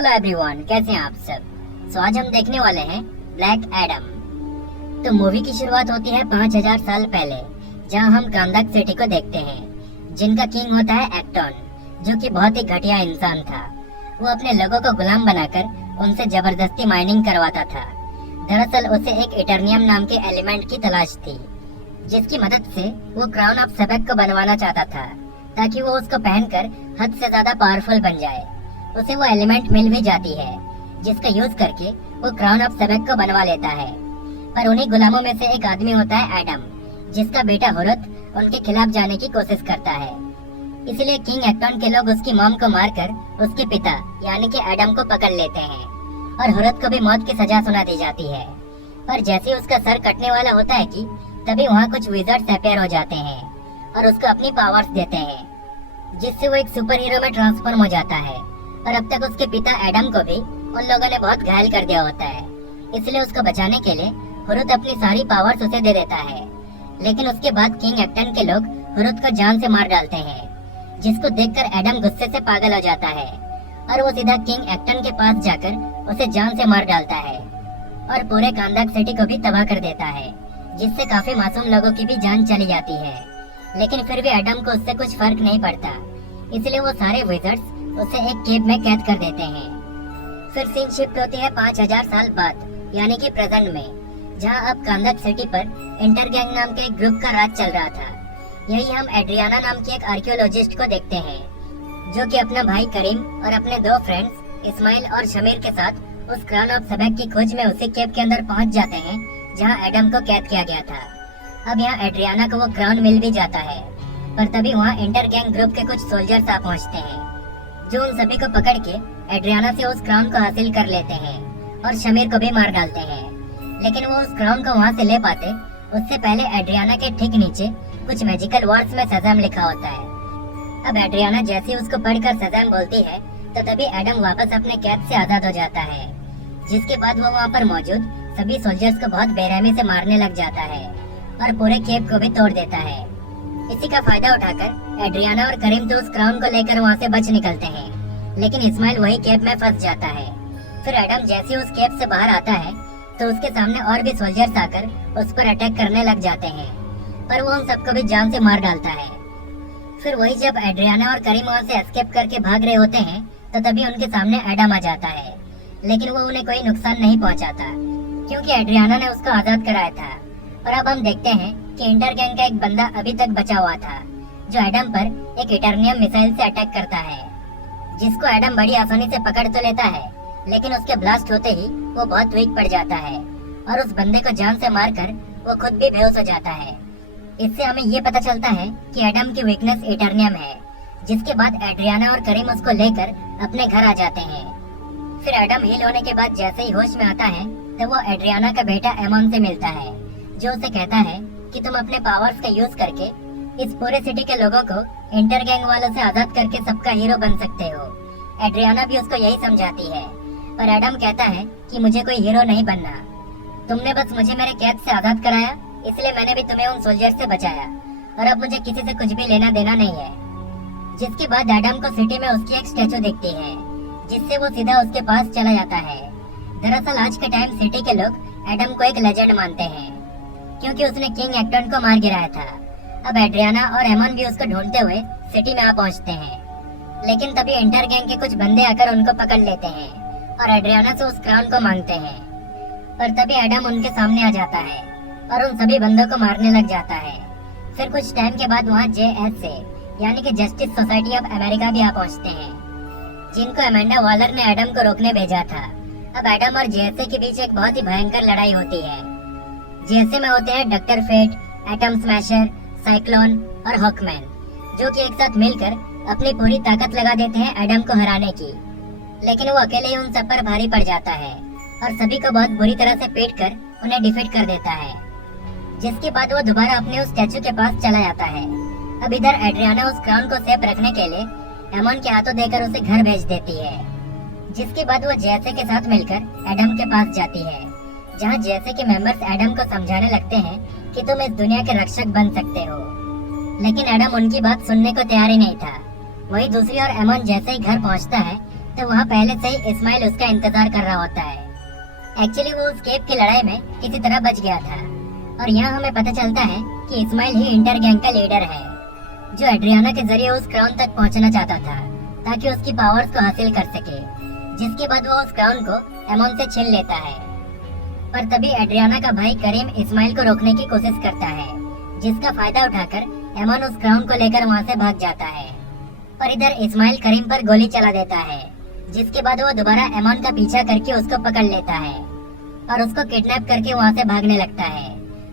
Hello everyone, कैसे हैं आप सब। आज हम देखने वाले हैं ब्लैक एडम। तो मूवी की शुरुआत होती है 5000 साल पहले, जहां हम कांदाक सिटी को देखते हैं, जिनका किंग होता है एक्टॉन, जो कि बहुत ही घटिया इंसान था। वो अपने लोगों को गुलाम बनाकर उनसे जबरदस्ती माइनिंग करवाता था। दरअसल उसे एक इटर्नियम नाम के एलिमेंट की तलाश थी, जिसकी मदद से वो क्राउन ऑफ सेबेक को बनवाना चाहता था, ताकि वो उसको पहनकर हद से ज्यादा पावरफुल बन जाए। उसे वो एलिमेंट मिल भी जाती है, जिसका यूज करके वो क्राउन ऑफ सेबेक को बनवा लेता है। पर उन्हीं गुलामों में से एक आदमी होता है एडम, जिसका बेटा हुरुत उनके खिलाफ जाने की कोशिश करता है। इसलिए किंग एक्टॉन के लोग उसकी मॉम को मारकर उसके पिता यानी कि एडम को पकड़ लेते हैं, और हुरुत को भी मौत की सजा सुना दी जाती है। पर जैसे उसका सर कटने वाला होता है कि तभी वहाँ कुछ विज़र्ड्स अपीयर हो जाते हैं और उसको अपनी पावर्स देते हैं, जिससे वो एक सुपर हीरो में ट्रांसफॉर्म हो जाता है। पर अब तक उसके पिता एडम को भी उन लोगों ने बहुत घायल कर दिया होता है, इसलिए उसको बचाने के लिए हुरुत अपनी सारी पावर्स उसे दे देता है। लेकिन उसके बाद किंग एक्टन के लोग हुरुत को जान से मार डालते हैं, जिसको देखकर एडम गुस्से से पागल हो जाता है और वो सीधा किंग एक्टन के पास जाकर उसे जान से मार डालता है और पूरे कांदाक सिटी को भी तबाह कर देता है, जिससे काफी मासूम लोगों की भी जान चली जाती है। लेकिन फिर भी एडम को उससे कुछ फर्क नहीं पड़ता, इसलिए वो सारे विज़र्ड्स उसे एक केव में कैद कर देते हैं। फिर सीन शिफ्ट होती है 5000 साल बाद, यानी कि प्रेजेंट में, जहां अब कांदाक सिटी पर इंटरगैंग नाम के एक ग्रुप का राज चल रहा था। यही हम एड्रियाना नाम की एक आर्कियोलॉजिस्ट को देखते हैं, जो कि अपना भाई करीम और अपने दो फ्रेंड्स इस्माइल और शमीर के साथ उस क्राउन ऑफ सेबेक की खोज में उसी केव के अंदर पहुंच जाते हैं, जहां एडम को कैद किया गया था। अब यहाँ एड्रियाना को वो क्राउन मिल भी जाता है, पर तभी वहाँ इंटरगैंग ग्रुप के कुछ सोल्जर्स आ पहुँचते हैं, जो उन सभी को पकड़ के एड्रियाना से उस क्राउन को हासिल कर लेते हैं और शमीर को भी मार डालते हैं। लेकिन वो उस क्राउन को वहाँ से ले पाते उससे पहले एड्रियाना के ठीक नीचे कुछ मैजिकल वर्ड्स में सज़ाम लिखा होता है। अब एड्रियाना जैसे उसको पढ़कर सज़ाम बोलती है, तो तभी एडम वापस अपने कैद से आजाद हो जाता है, जिसके बाद वो वहाँ पर मौजूद सभी सोल्जर्स को बहुत बेरहमी से मारने लग जाता है और पूरे केव को भी तोड़ देता है। इसी का फायदा उठाकर एड्रियाना और करीम तो उस क्राउन को लेकर वहाँ से बच निकलते हैं, लेकिन इस्माइल वही केव में फंस जाता है। फिर एडम जैसे उस केव से बाहर आता है, तो उसके सामने और भी सोल्जर्स आकर उस पर अटैक करने लग जाते हैं, पर वो उन सबको भी जान से मार डालता है। फिर वही जब एड्रियाना और करीम वहाँ से एस्केप करके भाग रहे होते हैं, तो तभी उनके सामने एडम आ जाता है, लेकिन वो उन्हें कोई नुकसान नहीं पहुँचाता, क्योंकि एड्रियाना ने उसको आजाद कराया था। और अब हम देखते हैं कि इंटरगैंग का एक बंदा अभी तक बचा हुआ था, जो एडम पर एक इटर्नियम मिसाइल से अटैक करता है, जिसको एडम बड़ी आसानी से पकड़ तो लेता है, लेकिन उसके ब्लास्ट होते ही वो बहुत वीक पड़ जाता है और उस बंदे को जान से मारकर वो खुद भी बेहोश हो जाता है। इससे हमें ये पता चलता है कि एडम की वीकनेस इटर्नियम है, जिसके बाद एड्रियाना और करीम उसको लेकर अपने घर आ जाते हैं। फिर एडम हील होने के बाद जैसे ही होश में आता है, तो वो एड्रियाना का बेटा एमन से मिलता है, जो उसे कहता है कि तुम अपने पावर्स का यूज करके इस पूरे सिटी के लोगों को इंटरगैंग वालों से आजाद करके सबका हीरो बन सकते हो। एड्रियाना भी उसको यही समझाती है, पर एडम कहता है कि मुझे कोई हीरो नहीं बनना, तुमने बस मुझे मेरे कैद से आजाद कराया, इसलिए मैंने भी तुम्हें उन सोल्जर से बचाया, और अब मुझे किसी से कुछ भी लेना देना नहीं है। जिसके बाद एडम को सिटी में उसकी एक स्टैचू दिखती है, जिससे वो सीधा उसके पास चला जाता है। दरअसल आज के टाइम सिटी के लोग एडम को एक लेजेंड मानते हैं, क्योंकि उसने किंग एक्टन को मार गिराया था। अब एड्रियाना और एमन भी उसको ढूंढते हुए सिटी में आ पहुंचते हैं, लेकिन तभी इंटरगैंग के कुछ बंदे आकर उनको पकड़ लेते हैं और एड्रियाना से उस क्राउन को मांगते हैं। पर तभी एडम उनके सामने आ जाता है और उन सभी बंदों को मारने लग जाता है। फिर कुछ टाइम के बाद वहाँ JSA यानी कि जस्टिस सोसाइटी ऑफ अमेरिका भी आ पहुंचते हैं, जिनको अमेंडा वॉलर ने एडम को रोकने भेजा था। अब एडम और JSA के बीच एक बहुत ही भयंकर लड़ाई होती है। JSA में होते हैं doctor fate, atom smasher, cyclone और हॉकमैन, जो कि एक साथ मिलकर अपनी पूरी ताकत लगा देते हैं एडम को हराने की। लेकिन वो अकेले ही उन सब पर भारी पड़ जाता है और सभी को बहुत बुरी तरह से पीट कर उन्हें डिफीट कर देता है, जिसके बाद वो दोबारा अपने उस स्टैचू के पास चला जाता है। अब इधर एड्रियाना उस क्राउन को सेफ रखने के लिए एमन के हाथों देकर उसे घर भेज देती है, जिसके बाद वो JSA के साथ मिलकर एडम के पास जाती है, जहाँ JSA के मेंबर्स एडम को समझाने लगते हैं कि तुम इस दुनिया के रक्षक बन सकते हो। लेकिन एडम उनकी बात सुनने को तैयार ही नहीं था। वही दूसरी ओर एमन जैसे ही घर पहुंचता है, तो वहाँ पहले से ही इस्माइल उसका इंतजार कर रहा होता है। एक्चुअली वो उस केप की लड़ाई में किसी तरह बच गया था और यहाँ हमें पता चलता है कि इस्माइल ही इंटर गैंग का लीडर है, जो एड्रियाना के जरिए उस क्राउन तक पहुँचना चाहता था ताकि उसकी पावर्स को हासिल कर सके, जिसके बाद वो उस क्राउन को एमोन से छीन लेता है। पर तभी एड्रियाना का भाई करीम इस्माइल को रोकने की कोशिश करता है, जिसका फायदा उठाकर एमोन उस क्राउन को लेकर वहाँ से भाग जाता है। पर इधर इस्माइल करीम पर गोली चला देता है, जिसके बाद वो दोबारा एमोन का पीछा करके उसको पकड़ लेता है और उसको किडनैप करके वहाँ से भागने लगता है।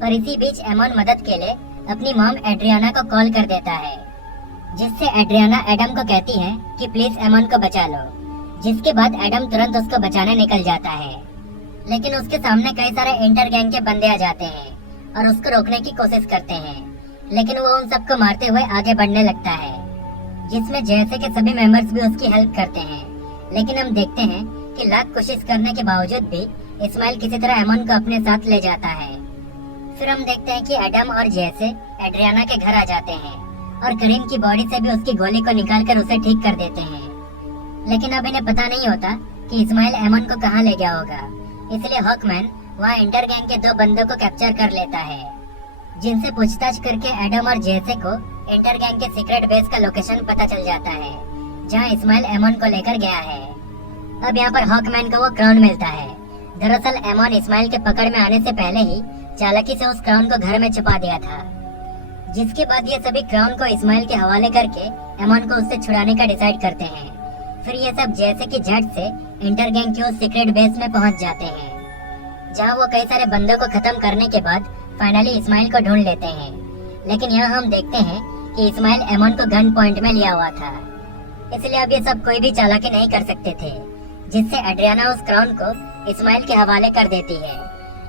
पर इसी बीच एमोन मदद के लिए अपनी मॉम एड्रियाना को कॉल कर देता है, जिससे एड्रियाना एडम को कहती है कि प्लीज एमोन को बचा लो, जिसके बाद एडम तुरंत उसको बचाने निकल जाता है। लेकिन उसके सामने कई सारे इंटर गैंग के बंदे आ जाते हैं और उसको रोकने की कोशिश करते हैं, लेकिन वो उन सबको मारते हुए आगे बढ़ने लगता है, जिसमें जैसे के सभी मेंबर्स भी उसकी हेल्प करते हैं। लेकिन हम देखते हैं कि लाख कोशिश करने के बावजूद भी इस्माइल किसी तरह एमोन को अपने साथ ले जाता है। फिर हम देखते हैं कि एडम और जैसे एड्रियाना के घर आ जाते हैं और करीम की बॉडी से भी उसकी गोली को निकालकर उसे ठीक कर देते हैं। लेकिन अब इन्हें पता नहीं होता कि इस्माइल एमोन को कहाँ ले गया होगा, इसलिए हॉकमैन वहाँ इंटर गैंग के 2 बंदों को कैप्चर कर लेता है, जिनसे पूछताछ करके एडम और जैसे को इंटर गैंग के सीक्रेट बेस का लोकेशन पता चल जाता है, जहाँ इस्माइल एमोन को लेकर गया है। अब यहाँ पर हॉकमैन को वो क्राउन मिलता है। दरअसल एमोन इस्माइल के पकड़ में आने से पहले ही चालाकी से उस क्राउन को घर में छुपा दिया था, जिसके बाद ये सभी क्राउन को इस्माइल के हवाले करके एमोन को उससे छुड़ाने का डिसाइड करते हैं। फिर ये सब जैसे कि झट से इंटर गैंग के उस सीक्रेट बेस में पहुंच जाते हैं, जहां वो कई सारे बंदों को खत्म करने के बाद फाइनली इस्माइल को ढूंढ लेते हैं। लेकिन यहाँ हम देखते हैं कि इस्माइल एमोन को गन पॉइंट में लिया हुआ था, इसलिए अब ये सब कोई भी चालाकी नहीं कर सकते थे, जिससे एड्रियाना उस क्राउन को इस्माइल के हवाले कर देती है।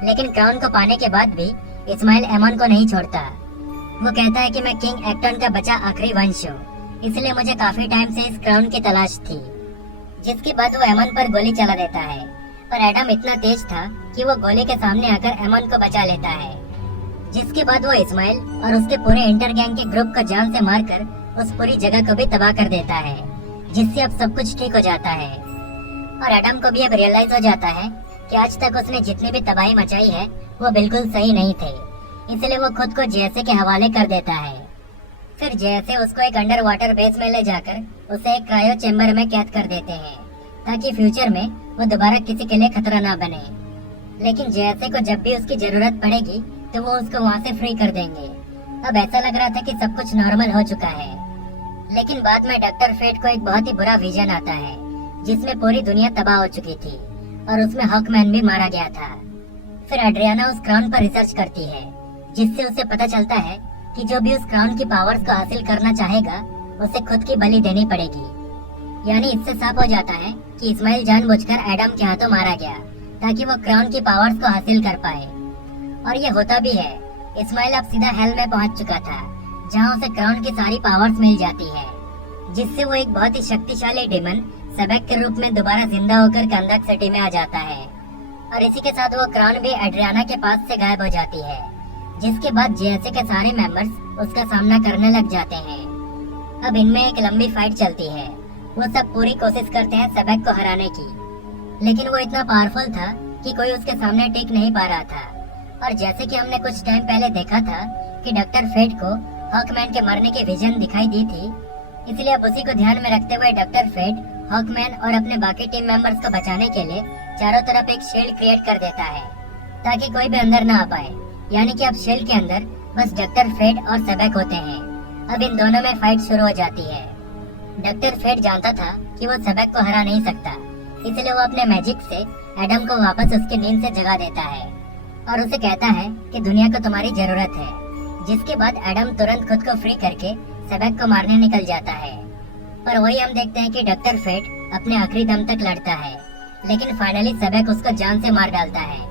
लेकिन क्राउन को पाने के बाद भी इस्माइल एमोन को नहीं छोड़ता। वो कहता है कि मैं किंग एक्टन का बचा आखिरी वंश हूँ, इसलिए मुझे काफी टाइम से इस क्राउन की तलाश थी। जिसके बाद वो एमोन पर गोली चला देता है, पर एडम इतना तेज था कि वो गोली के सामने आकर एमोन को बचा लेता है। जिसके बाद वो इस्माइल और उसके पूरे इंटर गैंग के ग्रुप को जान से मारकर उस पूरी जगह को भी तबाह कर देता है, जिससे अब सब कुछ ठीक हो जाता है। और एडम को भी अब रियलाइज हो जाता है कि आज तक उसने जितनी भी तबाही मचाई है वो बिल्कुल सही नहीं थे, इसलिए वो खुद को जैसे के हवाले कर देता है। फिर जैसे उसको एक अंडर वाटर बेस में ले जाकर उसे एक क्रायो चेम्बर में कैद कर देते हैं, ताकि फ्यूचर में वो दोबारा किसी के लिए खतरा ना बने। लेकिन जैसे को जब भी उसकी जरूरत पड़ेगी तो वो उसको वहाँ से फ्री कर देंगे। अब ऐसा लग रहा था कि सब कुछ नॉर्मल हो चुका है, लेकिन बाद में डॉक्टर फेट को एक बहुत ही बुरा विजन आता है, जिसमें पूरी दुनिया तबाह हो चुकी थी और उसमें हॉकमैन भी मारा गया था। फिर एड्रियाना उस क्राउन पर रिसर्च करती है, जिससे उसे पता चलता है कि जो भी उस क्राउन की पावर्स को हासिल करना चाहेगा उसे खुद की बलि देनी पड़ेगी। यानी इससे साफ हो जाता है कि इस्माइल जानबूझकर एडम के हाथों मारा गया ताकि वो क्राउन की पावर्स को हासिल कर पाए। और ये होता भी है। इस्माइल अब सीधा हेल में पहुंच चुका था, जहां उसे क्राउन की सारी पावर्स मिल जाती है, जिससे वो एक बहुत ही शक्तिशाली डेमन सेबेक के रूप में दोबारा जिंदा होकर कंदक सिटी में आ जाता है। और इसी के साथ वो क्राउन भी एड्रियाना के पास से गायब हो जाती है, जिसके बाद जेएसए के सारे मेंबर्स उसका सामना करने लग जाते हैं। अब इनमें एक लंबी फाइट चलती है। वो सब पूरी कोशिश करते हैं सेबेक को हराने की, लेकिन वो इतना पावरफुल था कि कोई उसके सामने टिक नहीं पा रहा था। और जैसे कि हमने कुछ टाइम पहले देखा था कि डॉक्टर फेट को हॉकमैन के मरने की विजन दिखाई दी थी, इसलिए अब उसी को ध्यान में रखते हुए डॉक्टर फेट हॉकमैन और अपने बाकी टीम मेंबर्स को बचाने के लिए चारों तरफ एक शील्ड क्रिएट कर देता है, ताकि कोई भी अंदर ना आ पाए। यानी कि अब शील्ड के अंदर बस डॉक्टर फेट और सेबेक होते हैं। अब इन दोनों में फाइट शुरू हो जाती है। डॉक्टर फेट जानता था कि वो सेबेक को हरा नहीं सकता, इसलिए वो अपने मैजिक से एडम को वापस उसकी नींद से जगा देता है और उसे कहता है कि दुनिया को तुम्हारी जरूरत है। जिसके बाद एडम तुरंत खुद को फ्री करके सेबेक को मारने निकल जाता है। पर वही हम देखते हैं कि डॉक्टर फेट अपने आखिरी दम तक लड़ता है, लेकिन फाइनली सेबेक उसको जान से मार डालता है।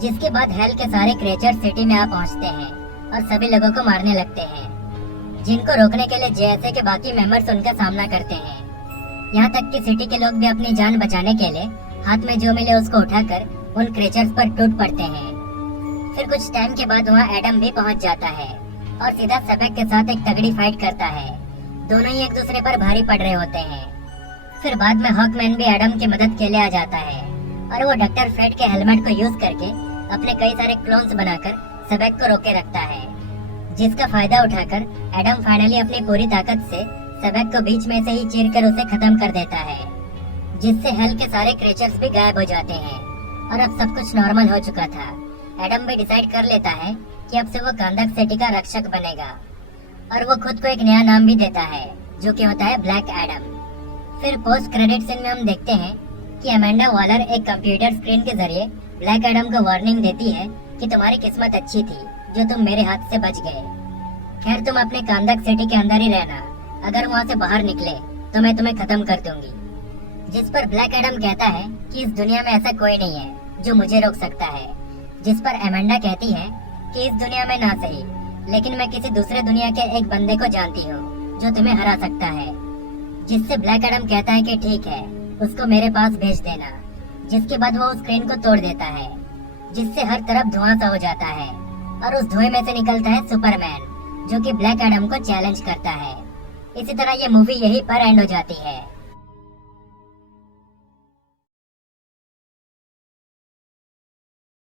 जिसके बाद हेल के सारे क्रिएचर सिटी में आ पहुंचते हैं और सभी लोगों को मारने लगते हैं, जिनको रोकने के लिए जेएसए के बाकी मेंबर्स उनका सामना करते हैं। यहाँ तक कि सिटी के लोग भी अपनी जान बचाने के लिए हाथ में जो मिले उसको उठाकर उन क्रिएचर्स पर टूट पड़ते हैं। फिर कुछ टाइम के बाद वहाँ एडम भी पहुँच जाता है और सीधा सेबेक के साथ एक तगड़ी फाइट करता है। दोनों ही एक दूसरे पर भारी पड़ रहे होते हैं। फिर बाद में हॉकमैन भी एडम की मदद के लिए आ जाता है और वो डॉक्टर फ्रेड के हेलमेट को यूज करके अपने कई सारे क्लोन्स बनाकर सबेक को रोके रखता है, जिसका फायदा उठाकर एडम फाइनली अपनी पूरी ताकत से सबेक को बीच में से ही चीरकर उसे खत्म कर देता है, जिससे हेल के सारे क्रिएचर्स भी गायब हो जाते हैं और अब सब कुछ नॉर्मल हो चुका था। एडम भी डिसाइड कर लेता है कि अब से वो कांदक सिटी का रक्षक बनेगा और वो खुद को एक नया नाम भी देता है जो कि होता है ब्लैक एडम। फिर पोस्ट क्रेडिट सीन में हम देखते हैं कि अमेंडा वॉलर एक कंप्यूटर स्क्रीन के जरिए ब्लैक एडम को वार्निंग देती है कि तुम्हारी किस्मत अच्छी थी जो तुम मेरे हाथ से बच गए। खैर तुम अपने कांदक सिटी के अंदर ही रहना, अगर वहाँ से बाहर निकले तो मैं तुम्हें खत्म कर दूंगी। जिस पर ब्लैक एडम कहता है कि इस दुनिया में ऐसा कोई नहीं है जो मुझे रोक सकता है, जिस पर अमेंडा कहती है कि इस दुनिया में ना सही लेकिन मैं किसी दूसरे दुनिया के एक बंदे को जानती हूँ जो तुम्हें हरा सकता है। जिससे ब्लैक एडम कहता है कि ठीक है, उसको मेरे पास भेज देना। जिसके बाद वो उस स्क्रीन को तोड़ देता है, जिससे हर तरफ धुआं सा हो जाता है और उस धुएं में से निकलता है सुपरमैन जो कि ब्लैक एडम को चैलेंज करता है। इसी तरह ये मूवी यहीं पर एंड हो जाती है।